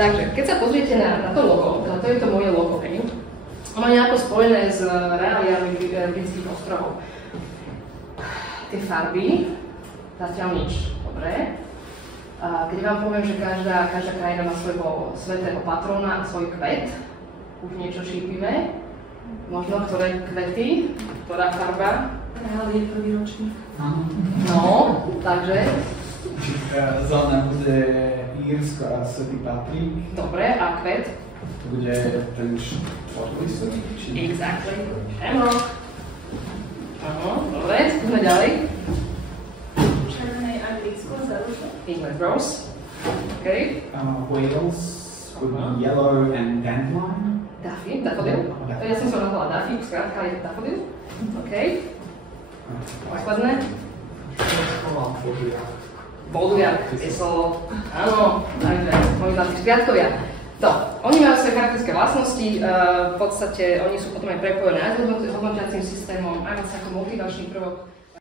Takže, keď sa pozriete na to logo, to je to moje logo, hej. Ono je nejako spojené s reáliami britských ostrovov. Tie farby, zatiaľ nič, dobre. Keď vám poviem, že každá krajina má svojho svätého patróna a svoj kvet, už niečo šípivé, možno ktoré kvety, ktorá farba? Reálie prvý ročník. No, takže? Zelená bude Írsko a Svätý Patrik. Dobre, a kvet? To bude ten štvorlistový? Exactly. Shamrock. Áno, dobre, skúsme ďalej. Červené Anglicko, zaručne. England Rose. OK. Wales would be yellow and dandelion. Daffy, dafodil. Ja som sa nazvala Daffy, skrátka je dafodil. OK. Posledné. Boduliak, Esol, áno, takže moji zlatí škriatkovia. Oni majú svoje charakteristické vlastnosti, v podstate oni sú potom aj prepojené aj s hodnotiacím systémom, aj ako motivačný prvok.